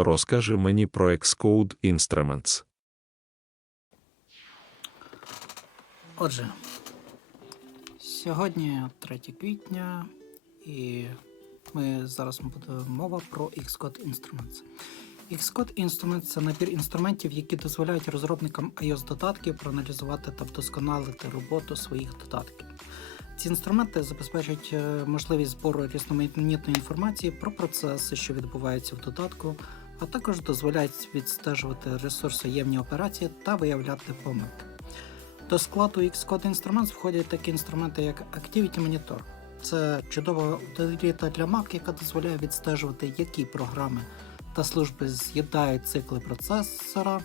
Розкажи мені про Xcode Instruments. Отже, сьогодні 3 квітня і зараз буде мова про Xcode Instruments. Xcode Instruments – це набір інструментів, які дозволяють розробникам iOS-додатків проаналізувати та вдосконалити роботу своїх додатків. Ці інструменти забезпечують можливість збору різноманітної інформації про процеси, що відбуваються в додатку, а також дозволяють відстежувати ресурсоємні операції та виявляти помилки. До складу Xcode Instruments входять такі інструменти, як Activity Monitor. Це чудова утиліта для Mac, яка дозволяє відстежувати, які програми та служби з'їдають цикли процесора,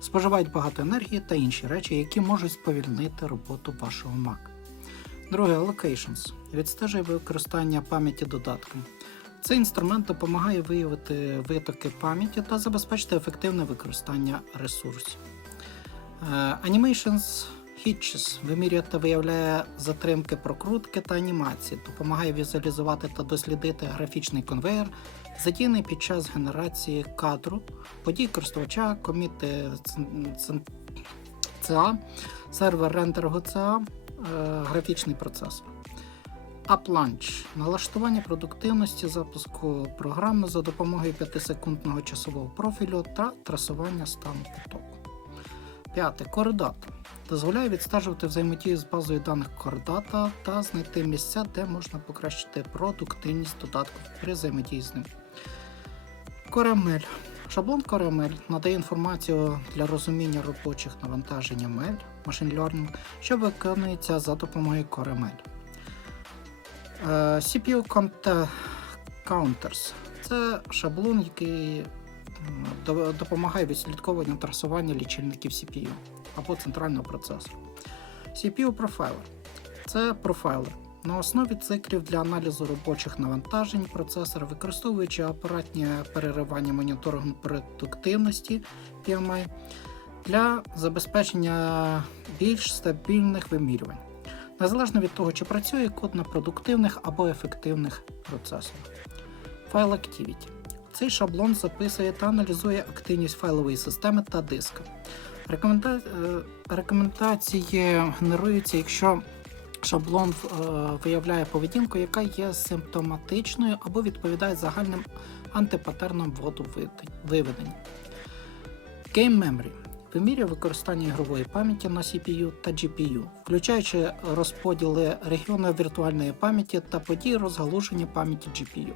споживають багато енергії та інші речі, які можуть сповільнити роботу вашого Mac. Друге, Allocations. Відстежує використання пам'яті додатком. Цей інструмент допомагає виявити витоки пам'яті та забезпечити ефективне використання ресурсів. Animations Hitches вимірює та виявляє затримки прокрутки та анімації, допомагає візуалізувати та дослідити графічний конвейер, задіяний під час генерації кадру, подій користувача, коміти CA, сервер рендерингу CA, графічний процесор. UpLaunch – налаштування продуктивності запуску програми за допомогою 5-секундного часового профілю та трасування стану потоку. П'яте. Core Data дозволяє відстежувати взаємодію з базою даних Core Data та знайти місця, де можна покращити продуктивність додатку при взаємодії з ним. CoreML. Шаблон CoreML надає інформацію для розуміння робочих навантажень ML, Machine Learning, що виконується за допомогою CoreML. CPU Counters – це шаблон, який допомагає відслідковуванню трасування лічильників CPU або центрального процесора. CPU Profiler – це профайлер на основі циклів для аналізу робочих навантажень процесора, використовуючи апаратні переривання моніторингу продуктивності PMI для забезпечення більш стабільних вимірювань, незалежно від того, чи працює код на продуктивних або ефективних процесорах. File Activity. Цей шаблон записує та аналізує активність файлової системи та диска. Рекомендації генеруються, якщо шаблон виявляє поведінку, яка є симптоматичною або відповідає загальним антипатернам вводу-виведення. Game Memory вимірює використання ігрової пам'яті на CPU та GPU, включаючи розподіли регіону віртуальної пам'яті та події розгалуження пам'яті GPU.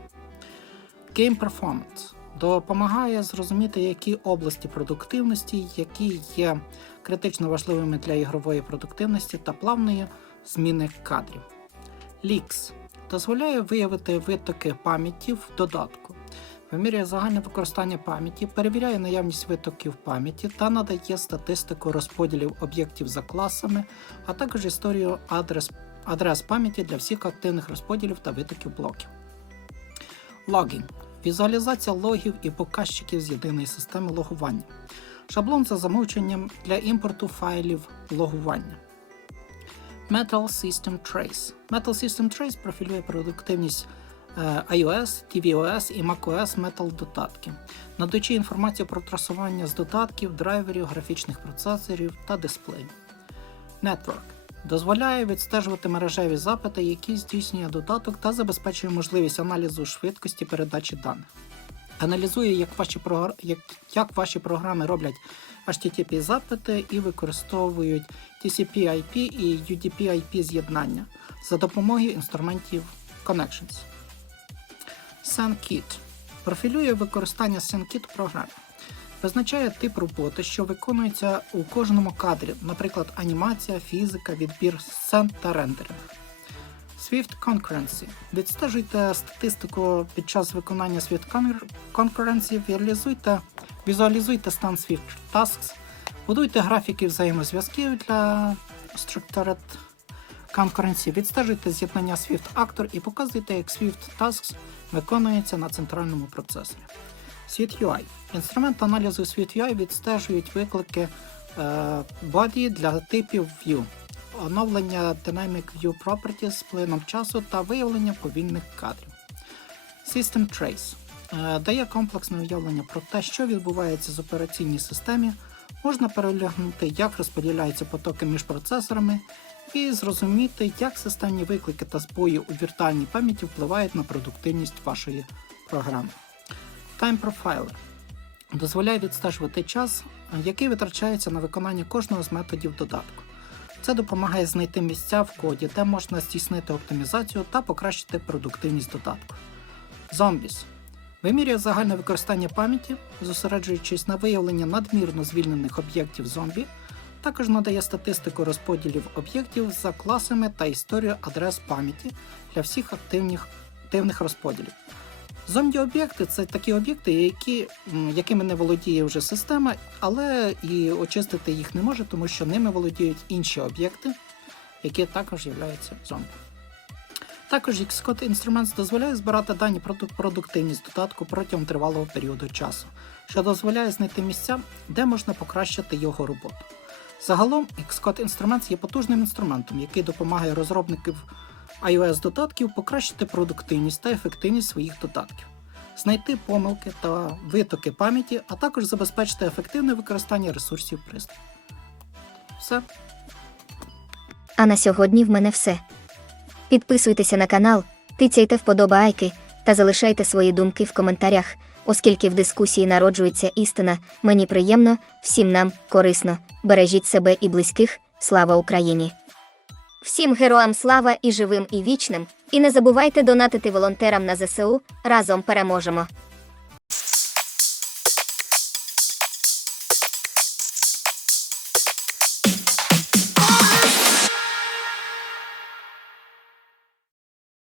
Game Performance допомагає зрозуміти, які області продуктивності, які є критично важливими для ігрової продуктивності та плавної зміни кадрів. Leaks дозволяє виявити витоки пам'яті в додатку, вимірює загальне використання пам'яті, перевіряє наявність витоків пам'яті та надає статистику розподілів об'єктів за класами, а також історію адрес пам'яті для всіх активних розподілів та витоків блоків. Logging – візуалізація логів і показчиків з єдиної системи логування. Шаблон за замовченням для імпорту файлів логування. Metal System Trace. Metal System Trace профілює продуктивність iOS, tvOS і macOS Metal додатків, надаючи інформацію про трасування з додатків, драйверів, графічних процесорів та дисплеїв. Network дозволяє відстежувати мережеві запити, які здійснює додаток, та забезпечує можливість аналізу швидкості передачі даних. Аналізує, як ваші програми роблять HTTP-запити і використовують TCP/IP і UDP/IP з'єднання за допомогою інструментів Connections. SendKit профілює використання SendKit в програмі. Визначає тип роботи, що виконується у кожному кадрі, наприклад, анімація, фізика, відбір сцен та рендеринг. Swift Concurrency. Відстежуйте статистику під час виконання Swift Concurrency, візуалізуйте стан Swift Tasks, будуйте графіки взаємозв'язків для Structured Concurrency, відстежуйте з'єднання Swift Actor і показуйте, як Swift Tasks виконується на центральному процесорі. SwiftUI. Інструмент аналізу SwiftUI відстежують виклики body для типів View, оновлення Dynamic View Properties з плином часу та виявлення повільних кадрів. System Trace дає комплексне уявлення про те, що відбувається з операційній системі, можна переглянути, як розподіляються потоки між процесорами, і зрозуміти, як системні виклики та збої у віртуальній пам'яті впливають на продуктивність вашої програми. Time Profiler дозволяє відстежувати час, який витрачається на виконання кожного з методів додатку. Це допомагає знайти місця в коді, де можна здійснити оптимізацію та покращити продуктивність додатку. Zombies вимірює загальне використання пам'яті, зосереджуючись на виявленні надмірно звільнених об'єктів зомбі, також надає статистику розподілів об'єктів за класами та історію адрес пам'яті для всіх активних розподілів. Зомбі-об'єкти – це такі об'єкти, якими не володіє вже система, але і очистити їх не може, тому що ними володіють інші об'єкти, які також являються зомбі. Також Xcode Instruments дозволяє збирати дані про продуктивність додатку протягом тривалого періоду часу, що дозволяє знайти місця, де можна покращити його роботу. Загалом, Xcode Instruments є потужним інструментом, який допомагає розробникам iOS-додатків покращити продуктивність та ефективність своїх додатків, знайти помилки та витоки пам'яті, а також забезпечити ефективне використання ресурсів пристрою. Все. А на сьогодні в мене все. Підписуйтеся на канал, тицяйте вподобайки та залишайте свої думки в коментарях, оскільки в дискусії народжується істина, мені приємно, всім нам корисно. Бережіть себе і близьких, слава Україні! Всім героям слава і живим і вічним, і не забувайте донатити волонтерам на ЗСУ, разом переможемо!